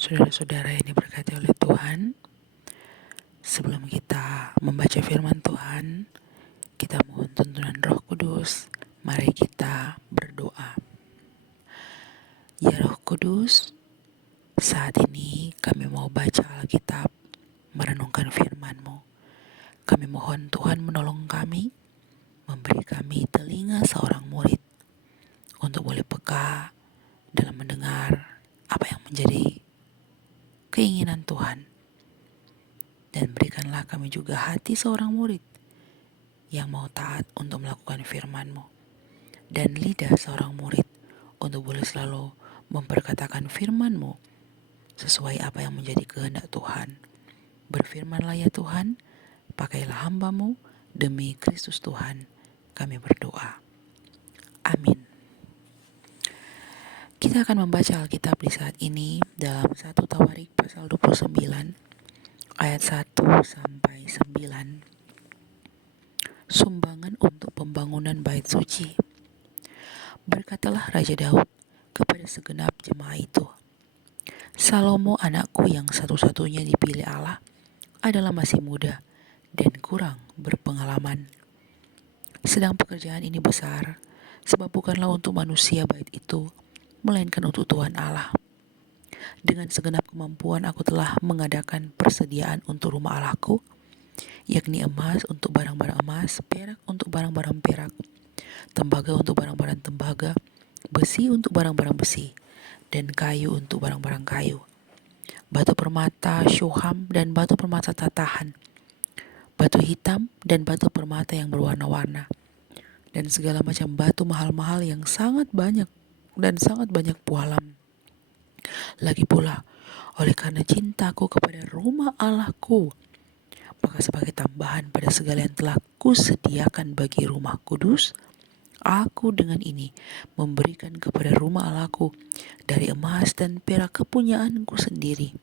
Saudara-saudara yang diberkati oleh Tuhan, sebelum kita membaca firman Tuhan, kita mohon tuntunan Roh Kudus. Mari kita berdoa. Ya Roh Kudus, saat ini kami mau baca Alkitab, merenungkan firman-Mu. Kami mohon Tuhan menolong kami, memberi kami telinga seorang murid untuk boleh peka dalam mendengar apa yang menjadi keinginan Tuhan. Dan berikanlah kami juga hati seorang murid yang mau taat untuk melakukan firman-Mu, dan lidah seorang murid untuk boleh selalu memperkatakan firman-Mu sesuai apa yang menjadi kehendak Tuhan. Berfirmanlah ya Tuhan, pakailah hamba-Mu demi Kristus Tuhan, kami berdoa. Amin. Kita akan membaca Alkitab di saat ini dalam 1 Tawarik pasal 29 ayat 1 sampai 9. Sumbangan untuk pembangunan bait suci. Berkatalah Raja Daud kepada segenap jemaah itu, Salomo anakku yang satu-satunya dipilih Allah adalah masih muda dan kurang berpengalaman. Sedang pekerjaan ini besar, sebab bukanlah untuk manusia bait itu, melainkan untuk Tuhan Allah. Dengan segenap kemampuan aku telah mengadakan persediaan untuk rumah Allahku, yakni emas untuk barang-barang emas, perak untuk barang-barang perak, tembaga untuk barang-barang tembaga, besi untuk barang-barang besi, dan kayu untuk barang-barang kayu, batu permata syuham dan batu permata tatahan, batu hitam dan batu permata yang berwarna-warna, dan segala macam batu mahal-mahal yang sangat banyak dan sangat banyak pualam. Lagi pula, oleh karena cintaku kepada rumah Allahku, maka sebagai tambahan pada segala yang telah kusediakan bagi rumah kudus, aku dengan ini memberikan kepada rumah Allahku dari emas dan perak kepunyaanku sendiri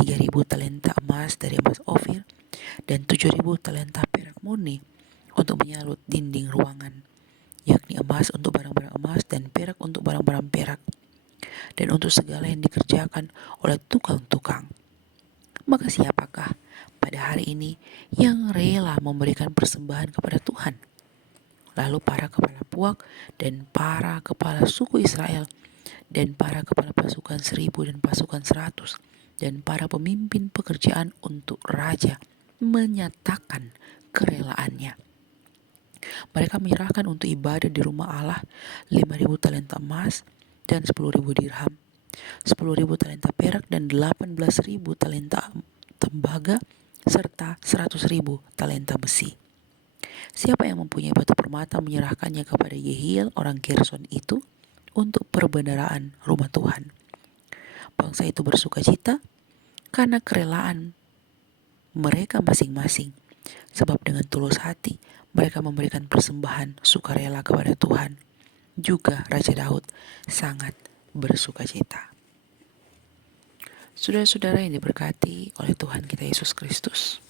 3.000 talenta emas dari emas Ofir dan 7.000 talenta perak murni untuk menyalut dinding ruangan, yakni emas untuk barang-barang emas dan perak untuk barang-barang perak, dan untuk segala yang dikerjakan oleh tukang-tukang. Maka siapakah pada hari ini yang rela memberikan persembahan kepada Tuhan? Lalu para kepala puak dan para kepala suku Israel dan para kepala pasukan 1.000 dan pasukan 100 dan para pemimpin pekerjaan untuk raja menyatakan kerelaannya. Mereka menyerahkan untuk ibadah di rumah Allah 5.000 talenta emas dan 10.000 dirham, 10.000 talenta perak dan 18.000 talenta tembaga serta 100.000 talenta besi. Siapa yang mempunyai batu permata menyerahkannya kepada Yehiel orang Gerson itu untuk perbendaharaan rumah Tuhan. Bangsa itu bersuka cita karena kerelaan mereka masing-masing, sebab dengan tulus hati mereka memberikan persembahan sukarela kepada Tuhan. Juga Raja Daud sangat bersuka cita. Saudara-saudara yang diberkati oleh Tuhan kita Yesus Kristus,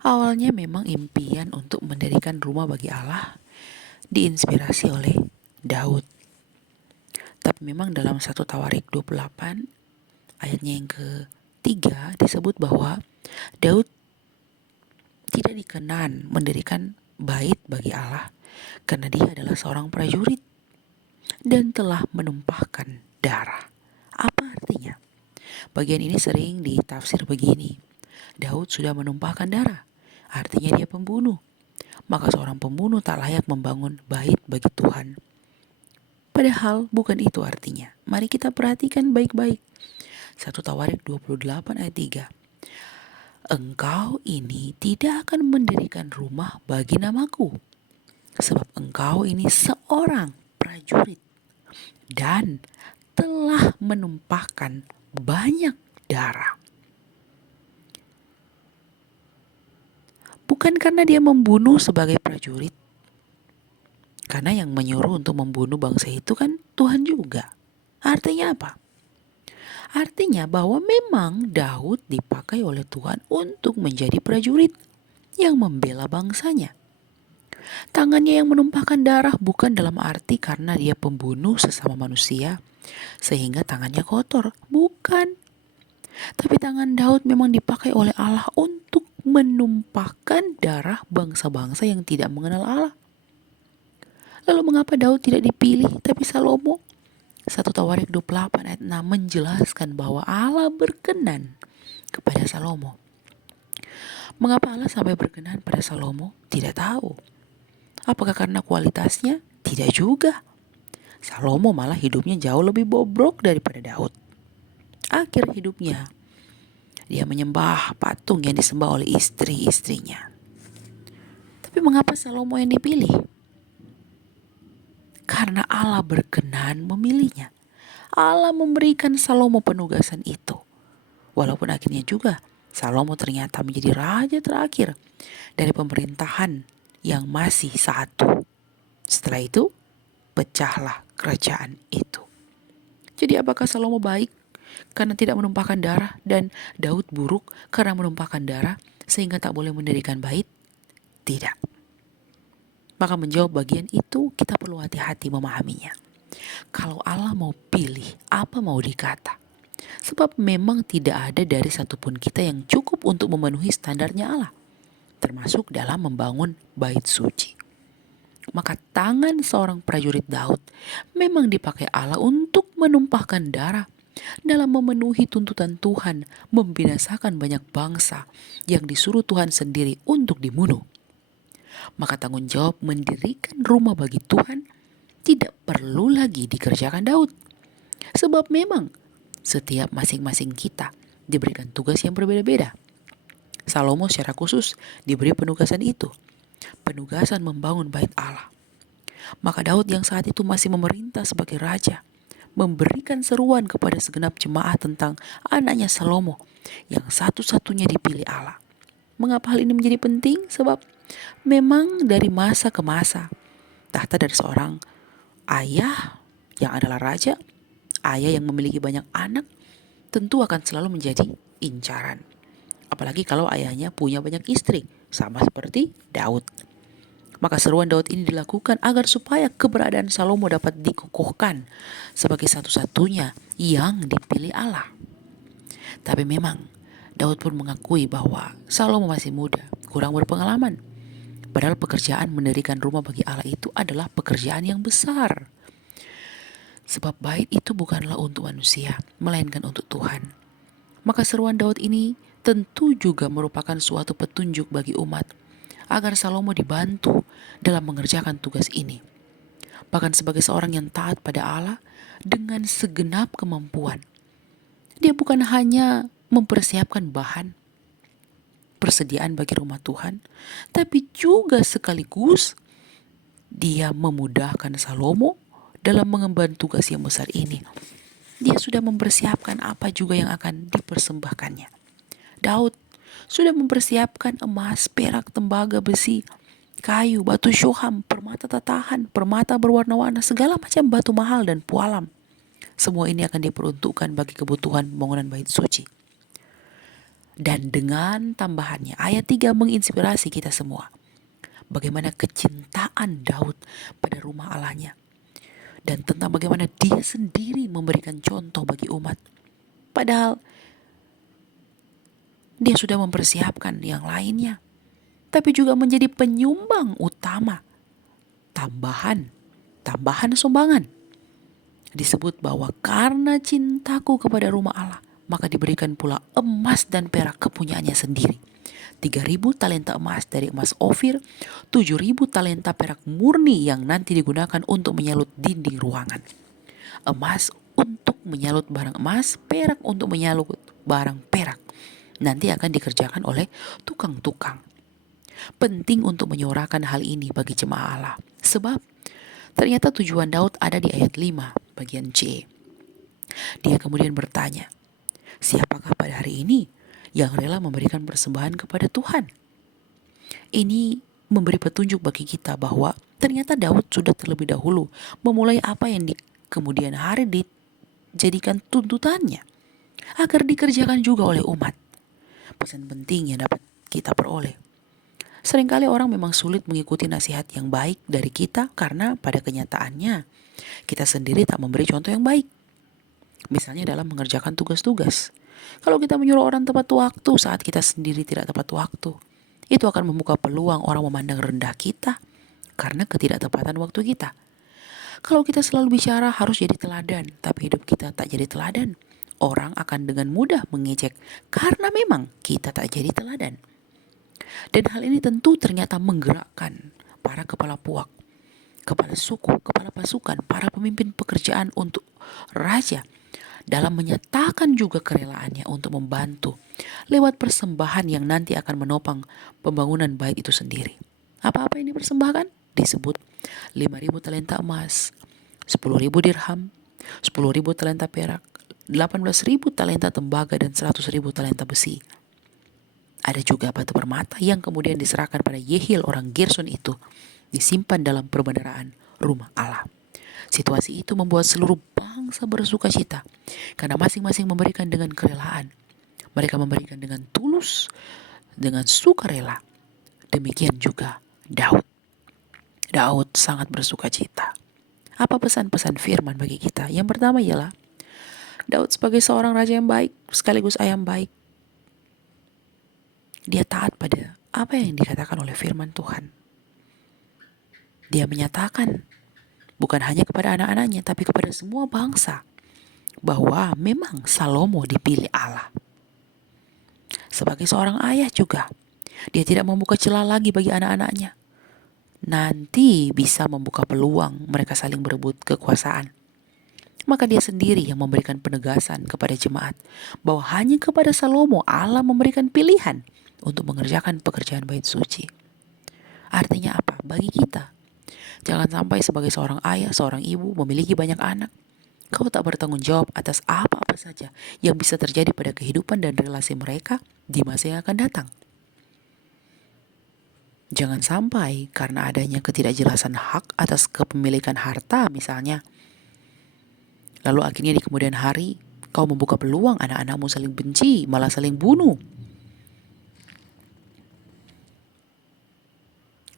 awalnya memang impian untuk mendirikan rumah bagi Allah diinspirasi oleh Daud. Tapi memang dalam 1 Tawarik 28 ayatnya yang ke-3 disebut bahwa Daud tidak dikenan mendirikan bait bagi Allah karena dia adalah seorang prajurit dan telah menumpahkan darah. Apa artinya? Bagian ini sering ditafsir begini. Daud sudah menumpahkan darah, artinya dia pembunuh. Maka seorang pembunuh tak layak membangun bait bagi Tuhan. Padahal bukan itu artinya. Mari kita perhatikan baik-baik. 1 Tawarik 28 ayat 3. Engkau ini tidak akan mendirikan rumah bagi namaku, sebab engkau ini seorang prajurit dan telah menumpahkan banyak darah. Bukan karena dia membunuh sebagai prajurit, karena yang menyuruh untuk membunuh bangsa itu kan Tuhan juga. Artinya apa? Artinya bahwa memang Daud dipakai oleh Tuhan untuk menjadi prajurit yang membela bangsanya. Tangannya yang menumpahkan darah bukan dalam arti karena dia pembunuh sesama manusia sehingga tangannya kotor. Bukan. Tapi tangan Daud memang dipakai oleh Allah untuk menumpahkan darah bangsa-bangsa yang tidak mengenal Allah. Lalu mengapa Daud tidak dipilih tapi Salomo? 1 Tawarik 28 ayat 6 menjelaskan bahwa Allah berkenan kepada Salomo. Mengapa Allah sampai berkenan pada Salomo? Tidak tahu. Apakah karena kualitasnya? Tidak juga. Salomo malah hidupnya jauh lebih bobrok daripada Daud. Akhir hidupnya, dia menyembah patung yang disembah oleh istri-istrinya. Tapi mengapa Salomo yang dipilih? Karena Allah berkenan memilihnya. Allah memberikan Salomo penugasan itu. Walaupun akhirnya juga Salomo ternyata menjadi raja terakhir dari pemerintahan yang masih satu. Setelah itu, pecahlah kerajaan itu. Jadi apakah Salomo baik karena tidak menumpahkan darah dan Daud buruk karena menumpahkan darah sehingga tak boleh mendirikan bait? Tidak. Maka menjawab bagian itu kita perlu hati-hati memahaminya. Kalau Allah mau pilih, apa mau dikata? Sebab memang tidak ada dari satupun kita yang cukup untuk memenuhi standarnya Allah, termasuk dalam membangun bait suci. Maka tangan seorang prajurit Daud memang dipakai Allah untuk menumpahkan darah dalam memenuhi tuntutan Tuhan membinasakan banyak bangsa yang disuruh Tuhan sendiri untuk dibunuh. Maka tanggung jawab mendirikan rumah bagi Tuhan tidak perlu lagi dikerjakan Daud. Sebab memang setiap masing-masing kita diberikan tugas yang berbeda-beda. Salomo secara khusus diberi penugasan itu, penugasan membangun bait Allah. Maka Daud yang saat itu masih memerintah sebagai raja, memberikan seruan kepada segenap jemaat tentang anaknya Salomo yang satu-satunya dipilih Allah. Mengapa hal ini menjadi penting? Sebab memang dari masa ke masa, tahta dari seorang ayah yang adalah raja, ayah yang memiliki banyak anak, tentu akan selalu menjadi incaran. Apalagi kalau ayahnya punya banyak istri, sama seperti Daud. Maka seruan Daud ini dilakukan agar supaya keberadaan Salomo dapat dikukuhkan sebagai satu-satunya yang dipilih Allah. Tapi memang Daud pun mengakui bahwa Salomo masih muda, kurang berpengalaman. Padahal pekerjaan mendirikan rumah bagi Allah itu adalah pekerjaan yang besar. Sebab bait itu bukanlah untuk manusia, melainkan untuk Tuhan. Maka seruan Daud ini tentu juga merupakan suatu petunjuk bagi umat agar Salomo dibantu dalam mengerjakan tugas ini. Bahkan sebagai seorang yang taat pada Allah dengan segenap kemampuan. Dia bukan hanya mempersiapkan bahan persediaan bagi rumah Tuhan, tapi juga sekaligus dia memudahkan Salomo dalam mengemban tugas yang besar ini. Dia sudah mempersiapkan apa juga yang akan dipersembahkannya. Daud sudah mempersiapkan emas, perak, tembaga, besi, kayu, batu syuham, permata tatahan, permata berwarna-warna, segala macam batu mahal dan pualam. Semua ini akan diperuntukkan bagi kebutuhan pembangunan bait suci. Dan dengan tambahannya, ayat 3 menginspirasi kita semua. Bagaimana kecintaan Daud pada rumah Allahnya. Dan tentang bagaimana dia sendiri memberikan contoh bagi umat. Padahal dia sudah mempersiapkan yang lainnya. Tapi juga menjadi penyumbang utama. Tambahan sumbangan. Disebut bahwa karena cintaku kepada rumah Allah, maka diberikan pula emas dan perak kepunyaannya sendiri. 3.000 talenta emas dari emas Ofir, 7.000 talenta perak murni yang nanti digunakan untuk menyalut dinding ruangan. Emas untuk menyalut barang emas, perak untuk menyalut barang perak. Nanti akan dikerjakan oleh tukang-tukang. Penting untuk menyuarakan hal ini bagi jemaah Allah. Sebab ternyata tujuan Daud ada di ayat 5 bagian C. Dia kemudian bertanya, siapakah pada hari ini yang rela memberikan persembahan kepada Tuhan? Ini memberi petunjuk bagi kita bahwa ternyata Daud sudah terlebih dahulu memulai apa yang di kemudian hari dijadikan tuntutannya agar dikerjakan juga oleh umat. Pesan penting yang dapat kita peroleh. Seringkali orang memang sulit mengikuti nasihat yang baik dari kita karena pada kenyataannya kita sendiri tak memberi contoh yang baik. Misalnya dalam mengerjakan tugas-tugas. Kalau kita menyuruh orang tepat waktu saat kita sendiri tidak tepat waktu, itu akan membuka peluang orang memandang rendah kita karena ketidaktepatan waktu kita. Kalau kita selalu bicara harus jadi teladan, tapi hidup kita tak jadi teladan, orang akan dengan mudah mengejek karena memang kita tak jadi teladan. Dan hal ini tentu ternyata menggerakkan para kepala puak, kepala suku, kepala pasukan, para pemimpin pekerjaan untuk raja dalam menyatakan juga kerelaannya untuk membantu lewat persembahan yang nanti akan menopang pembangunan bait itu sendiri. Apa-apa yang dipersembahkan? Disebut 5.000 talenta emas, 10.000 dirham, 10.000 talenta perak, 18.000 talenta tembaga, dan 100.000 talenta besi. Ada juga batu permata yang kemudian diserahkan pada Yehiel orang Gerson itu, disimpan dalam perbendaharaan rumah Allah. Situasi itu membuat seluruh bangsa bersuka cita, karena masing-masing memberikan dengan kerelaan. Mereka memberikan dengan tulus, dengan sukarela. Demikian juga Daud. Daud sangat bersuka cita. Apa pesan-pesan firman bagi kita? Yang pertama ialah, Daud sebagai seorang raja yang baik, sekaligus ayah yang baik, dia taat pada apa yang dikatakan oleh firman Tuhan. Dia menyatakan, bukan hanya kepada anak-anaknya, tapi kepada semua bangsa, bahwa memang Salomo dipilih Allah. Sebagai seorang ayah juga, dia tidak membuka celah lagi bagi anak-anaknya. Nanti bisa membuka peluang mereka saling berebut kekuasaan. Maka dia sendiri yang memberikan penegasan kepada jemaat bahwa hanya kepada Salomo Allah memberikan pilihan untuk mengerjakan pekerjaan bait suci. Artinya apa? Bagi kita, jangan sampai sebagai seorang ayah, seorang ibu memiliki banyak anak, kau tak bertanggung jawab atas apa-apa saja yang bisa terjadi pada kehidupan dan relasi mereka di masa yang akan datang. Jangan sampai karena adanya ketidakjelasan hak atas kepemilikan harta misalnya, lalu akhirnya di kemudian hari kau membuka peluang anak-anakmu saling benci, malah saling bunuh.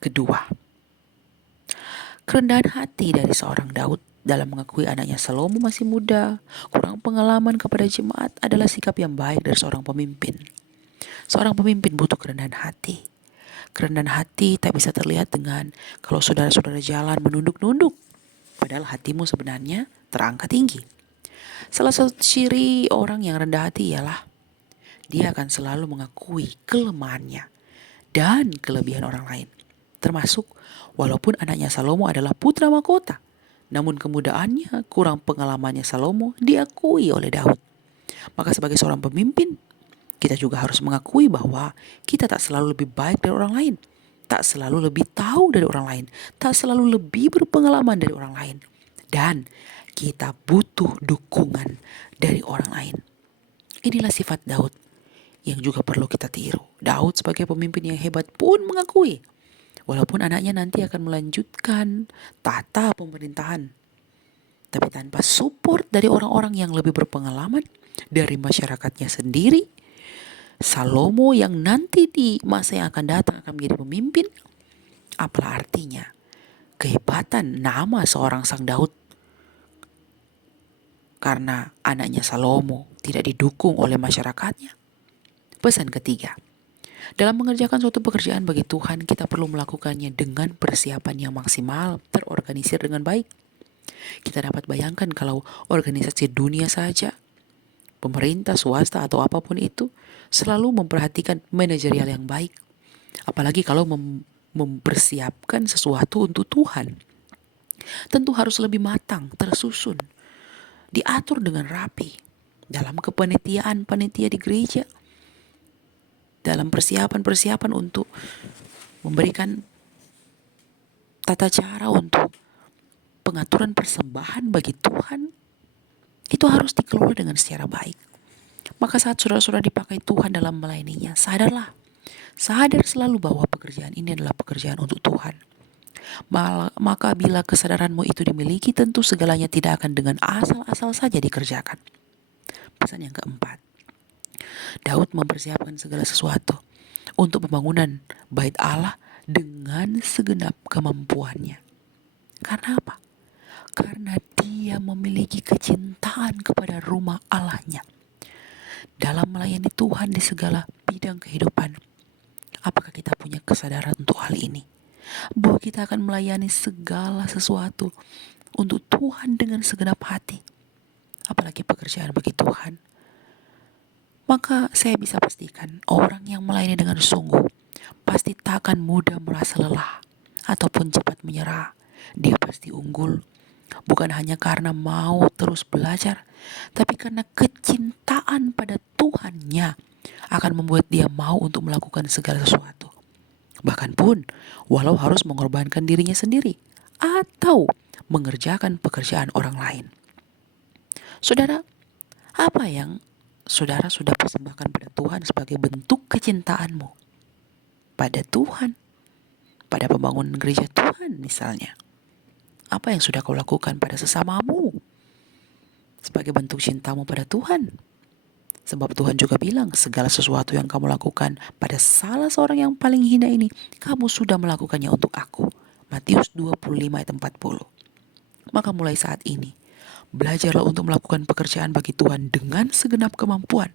Kedua, kerendahan hati dari seorang Daud dalam mengakui anaknya Salomo masih muda, kurang pengalaman kepada jemaat adalah sikap yang baik dari seorang pemimpin. Seorang pemimpin butuh kerendahan hati. Kerendahan hati tak bisa terlihat dengan kalau saudara-saudara jalan menunduk-nunduk, padahal hatimu sebenarnya terangkat tinggi. Salah satu ciri orang yang rendah hati ialah dia akan selalu mengakui kelemahannya dan kelebihan orang lain. Termasuk walaupun anaknya Salomo adalah putra mahkota, namun kemudaannya, kurang pengalamannya Salomo diakui oleh Daud. Maka sebagai seorang pemimpin, kita juga harus mengakui bahwa kita tak selalu lebih baik dari orang lain, tak selalu lebih tahu dari orang lain, tak selalu lebih berpengalaman dari orang lain. Dan kita butuh dukungan dari orang lain. Inilah sifat Daud yang juga perlu kita tiru. Daud sebagai pemimpin yang hebat pun mengakui, walaupun anaknya nanti akan melanjutkan tata pemerintahan, tapi tanpa support dari orang-orang yang lebih berpengalaman, dari masyarakatnya sendiri, Salomo yang nanti di masa yang akan datang akan menjadi pemimpin, apalah artinya kehebatan nama seorang sang Daud karena anaknya Salomo tidak didukung oleh masyarakatnya. Pesan ketiga, dalam mengerjakan suatu pekerjaan bagi Tuhan, kita perlu melakukannya dengan persiapan yang maksimal, terorganisir dengan baik. Kita dapat bayangkan kalau organisasi dunia saja, pemerintah, swasta, atau apapun itu, selalu memperhatikan manajerial yang baik. Apalagi kalau mempersiapkan sesuatu untuk Tuhan. Tentu harus lebih matang, tersusun, diatur dengan rapi. Dalam kepanitiaan panitia di gereja, dalam persiapan-persiapan untuk memberikan tata cara untuk pengaturan persembahan bagi Tuhan, itu harus dikelola dengan secara baik. Maka saat saudara-saudara dipakai Tuhan dalam melayaninya, sadarlah, sadar selalu bahwa pekerjaan ini adalah pekerjaan untuk Tuhan. Maka bila kesadaranmu itu dimiliki, tentu segalanya tidak akan dengan asal-asal saja dikerjakan. Pesan yang keempat, Daud mempersiapkan segala sesuatu untuk pembangunan bait Allah dengan segenap kemampuannya. Karena apa? karena dia memiliki kecintaan kepada rumah Allahnya. Dalam melayani Tuhan di segala bidang kehidupan, apakah kita punya kesadaran untuk hal ini? Bahwa kita akan melayani segala sesuatu untuk Tuhan dengan segenap hati, apalagi pekerjaan bagi Tuhan. Maka saya bisa pastikan orang yang melayani dengan sungguh pasti tak akan mudah merasa lelah ataupun cepat menyerah. Dia pasti unggul, bukan hanya karena mau terus belajar, tapi karena kecintaan pada Tuhannya akan membuat dia mau untuk melakukan segala sesuatu. Bahkan pun, walau harus mengorbankan dirinya sendiri atau mengerjakan pekerjaan orang lain. Saudara, apa yang saudara sudah persembahkan pada Tuhan sebagai bentuk kecintaanmu pada Tuhan, pada pembangunan gereja Tuhan misalnya? Apa yang sudah kau lakukan pada sesamamu sebagai bentuk cintamu pada Tuhan? Sebab Tuhan juga bilang, segala sesuatu yang kamu lakukan pada salah seorang yang paling hina ini, kamu sudah melakukannya untuk aku. Matius 25 ayat 40. Maka mulai saat ini, belajarlah untuk melakukan pekerjaan bagi Tuhan dengan segenap kemampuan.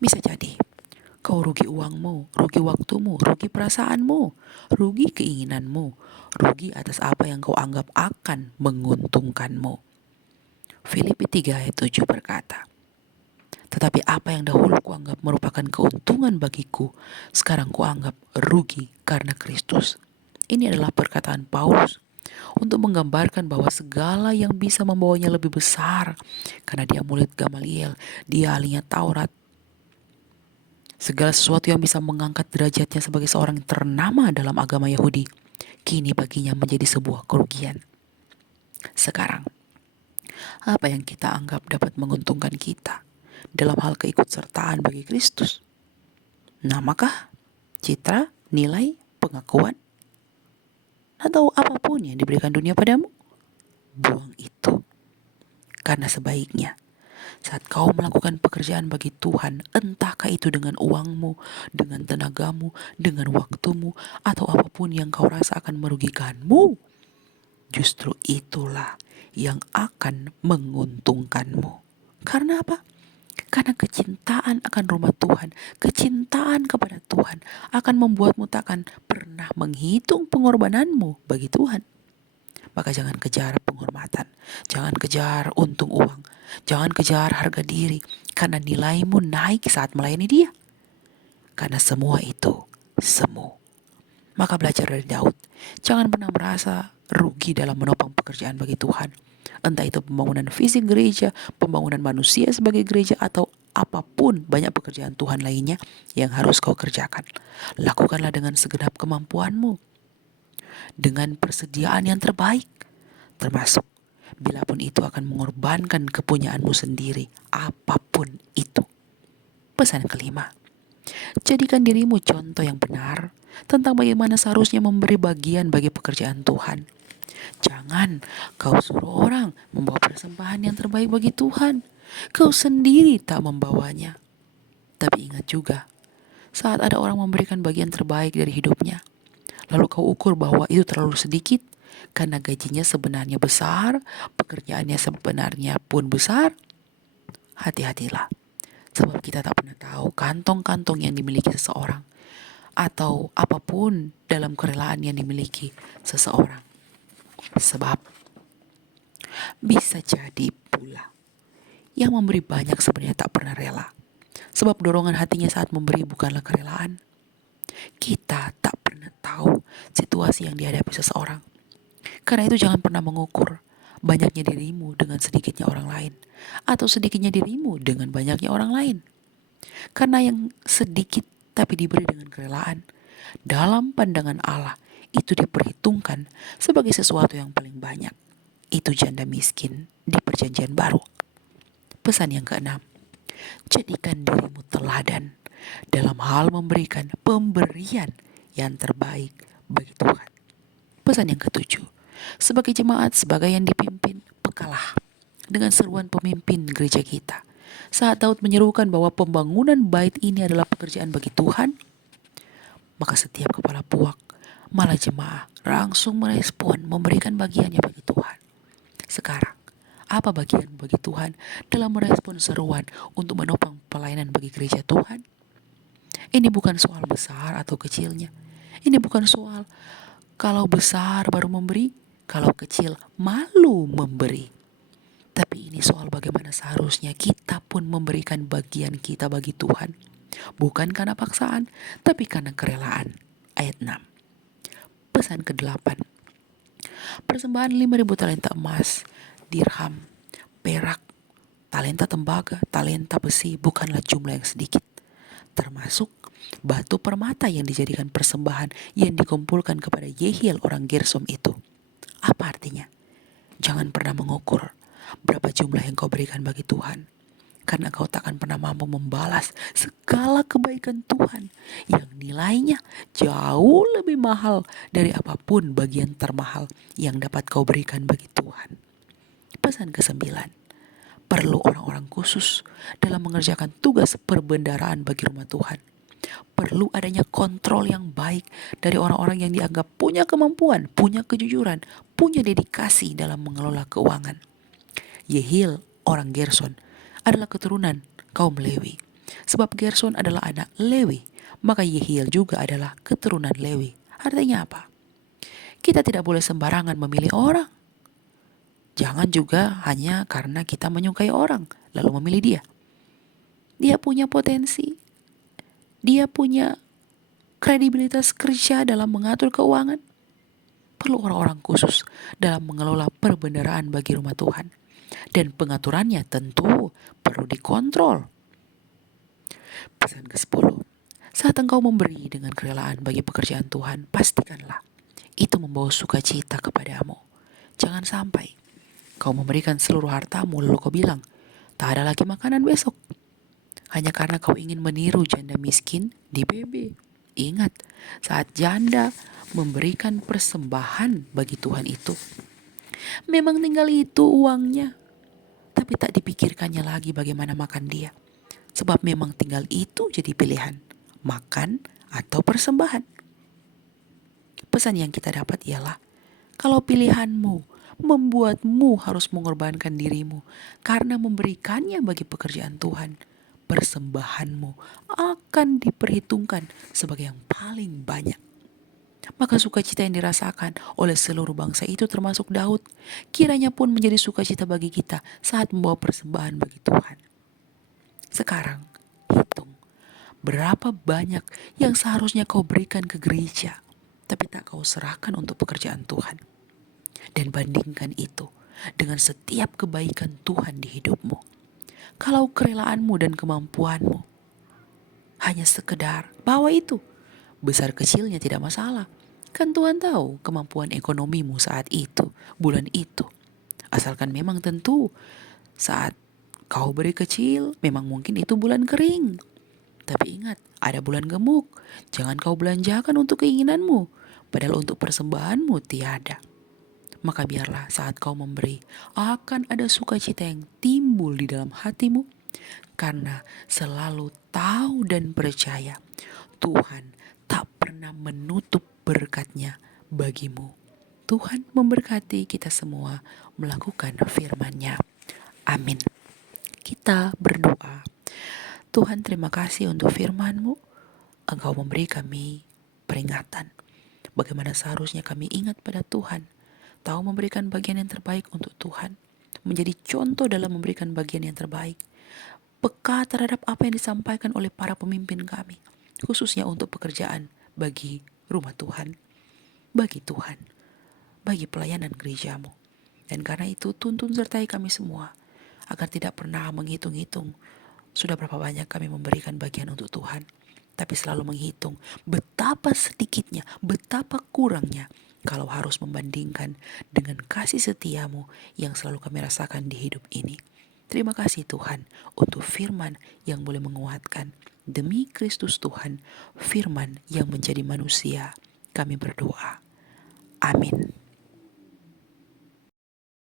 Bisa jadi, kau rugi uangmu, rugi waktumu, rugi perasaanmu, rugi keinginanmu, rugi atas apa yang kau anggap akan menguntungkanmu. Filipi 3 ayat 7 berkata, tetapi apa yang dahulu kuanggap merupakan keuntungan bagiku, sekarang kuanggap rugi karena Kristus. Ini adalah perkataan Paulus untuk menggambarkan bahwa segala yang bisa membawanya lebih besar, karena dia murid Gamaliel, dia ahlinya Taurat. Segala sesuatu yang bisa mengangkat derajatnya sebagai seorang yang ternama dalam agama Yahudi, kini baginya menjadi sebuah kerugian. Sekarang, apa yang kita anggap dapat menguntungkan kita dalam hal keikutsertaan bagi Kristus? Namakah, citra, nilai, pengakuan, atau apapun yang diberikan dunia padamu? Buang itu. Karena sebaiknya, saat kau melakukan pekerjaan bagi Tuhan, entahkah itu dengan uangmu, dengan tenagamu, dengan waktumu, atau apapun yang kau rasa akan merugikanmu, justru itulah yang akan menguntungkanmu. Karena apa? Karena kecintaan akan rumah Tuhan, kecintaan kepada Tuhan akan membuatmu tak akan pernah menghitung pengorbananmu bagi Tuhan. Maka jangan kejar penghormatan, jangan kejar untung uang, jangan kejar harga diri, karena nilaimu naik saat melayani Dia. Karena semua itu semu. Maka belajar dari Daud, jangan pernah merasa rugi dalam menopang pekerjaan bagi Tuhan. Entah itu pembangunan fisik gereja, pembangunan manusia sebagai gereja, atau apapun banyak pekerjaan Tuhan lainnya yang harus kau kerjakan. Lakukanlah dengan segenap kemampuanmu, dengan persediaan yang terbaik, termasuk bila pun itu akan mengorbankan kepunyaanmu sendiri, apapun itu. Pesan kelima, jadikan dirimu contoh yang benar tentang bagaimana seharusnya memberi bagian bagi pekerjaan Tuhan. Jangan kau suruh orang membawa persembahan yang terbaik bagi Tuhan, kau sendiri tak membawanya. Tapi ingat juga, saat ada orang memberikan bagian terbaik dari hidupnya, lalu kau ukur bahwa itu terlalu sedikit, karena gajinya sebenarnya besar, pekerjaannya sebenarnya pun besar, hati-hatilah. Sebab kita tak pernah tahu kantong-kantong yang dimiliki seseorang, atau apapun dalam kerelaan yang dimiliki seseorang. Sebab bisa jadi pula yang memberi banyak sebenarnya tak pernah rela. Sebab dorongan hatinya saat memberi bukanlah kerelaan. Kita tak pernah tahu situasi yang dihadapi seseorang. Karena itu jangan pernah mengukur banyaknya dirimu dengan sedikitnya orang lain, atau sedikitnya dirimu dengan banyaknya orang lain. Karena yang sedikit tapi diberi dengan kerelaan, dalam pandangan Allah itu diperhitungkan sebagai sesuatu yang paling banyak. Itu janda miskin di perjanjian baru. Pesan yang keenam, jadikan dirimu teladan dalam hal memberikan pemberian yang terbaik bagi Tuhan. Pesan yang ketujuh, sebagai jemaat, sebagai yang dipimpin, pekalah dengan seruan pemimpin gereja kita. Saat Daud menyerukan bahwa pembangunan bait ini adalah pekerjaan bagi Tuhan, maka setiap kepala puak, malah jemaah, langsung merespon, memberikan bagiannya bagi Tuhan. Sekarang, apa bagian bagi Tuhan dalam merespon seruan untuk menopang pelayanan bagi gereja Tuhan? Ini bukan soal besar atau kecilnya. Ini bukan soal kalau besar baru memberi, kalau kecil malu memberi. Tapi ini soal bagaimana seharusnya kita pun memberikan bagian kita bagi Tuhan. Bukan karena paksaan, tapi karena kerelaan. Ayat 6. Pesan ke-8. Persembahan 5.000 talenta emas, dirham, perak, talenta tembaga, talenta besi bukanlah jumlah yang sedikit. Termasuk batu permata yang dijadikan persembahan yang dikumpulkan kepada Yehiel orang Gersom itu. Apa artinya? Jangan pernah mengukur berapa jumlah yang kau berikan bagi Tuhan, karena kau takkan pernah mampu membalas segala kebaikan Tuhan yang nilainya jauh lebih mahal dari apapun bagian termahal yang dapat kau berikan bagi Tuhan. Pesan ke-9. Perlu orang-orang khusus dalam mengerjakan tugas perbendaraan bagi rumah Tuhan. Perlu adanya kontrol yang baik dari orang-orang yang dianggap punya kemampuan, punya kejujuran, punya dedikasi dalam mengelola keuangan. Yehiel, orang Gerson, adalah keturunan kaum Lewi. Sebab Gerson adalah anak Lewi, maka Yehiel juga adalah keturunan Lewi. Artinya apa? Kita tidak boleh sembarangan memilih orang. Jangan juga hanya karena kita menyukai orang, lalu memilih dia. Dia punya potensi, dia punya kredibilitas kerja dalam mengatur keuangan. Perlu orang-orang khusus dalam mengelola perbendaraan bagi rumah Tuhan. Dan pengaturannya tentu perlu dikontrol. Pesan ke-10. Saat engkau memberi dengan kerelaan bagi pekerjaan Tuhan, pastikanlah itu membawa sukacita kepadamu. Jangan sampai kau memberikan seluruh hartamu lalu kau bilang, tak ada lagi makanan besok. Hanya karena kau ingin meniru janda miskin di BB. Ingat, saat janda memberikan persembahan bagi Tuhan itu, memang tinggal itu uangnya, tapi tak dipikirkannya lagi bagaimana makan dia. Sebab memang tinggal itu jadi pilihan, makan atau persembahan. Pesan yang kita dapat ialah, kalau pilihanmu membuatmu harus mengorbankan dirimu karena memberikannya bagi pekerjaan Tuhan, persembahanmu akan diperhitungkan sebagai yang paling banyak. Maka sukacita yang dirasakan oleh seluruh bangsa itu termasuk Daud, kiranya pun menjadi sukacita bagi kita saat membawa persembahan bagi Tuhan. Sekarang, hitung berapa banyak yang seharusnya kau berikan ke gereja, tapi tak kau serahkan untuk pekerjaan Tuhan. Dan bandingkan itu dengan setiap kebaikan Tuhan di hidupmu. Kalau kerelaanmu dan kemampuanmu hanya sekedar bawa itu, besar kecilnya tidak masalah. Kan Tuhan tahu kemampuan ekonomimu saat itu, bulan itu. Asalkan memang tentu saat kau beri kecil, memang mungkin itu bulan kering. Tapi ingat, ada bulan gemuk. Jangan kau belanjakan untuk keinginanmu, padahal untuk persembahanmu tiada. Maka biarlah saat kau memberi, akan ada sukacita yang timbul di dalam hatimu, karena selalu tahu dan percaya Tuhan tak pernah menutup berkat-Nya bagimu. Tuhan memberkati kita semua melakukan firman-Nya. Amin. Kita berdoa. Tuhan, terima kasih untuk firman-Mu. Engkau memberi kami peringatan bagaimana seharusnya kami ingat pada Tuhan, tahu memberikan bagian yang terbaik untuk Tuhan, menjadi contoh dalam memberikan bagian yang terbaik, peka terhadap apa yang disampaikan oleh para pemimpin kami, khususnya untuk pekerjaan bagi rumah Tuhan, bagi Tuhan, bagi pelayanan gerejamu. Dan karena itu tuntun sertai kami semua, agar tidak pernah menghitung-hitung sudah berapa banyak kami memberikan bagian untuk Tuhan, tapi selalu menghitung betapa sedikitnya, betapa kurangnya kalau harus membandingkan dengan kasih setiamu yang selalu kami rasakan di hidup ini. Terima kasih Tuhan untuk firman yang boleh menguatkan. Demi Kristus Tuhan, firman yang menjadi manusia, kami berdoa. Amin.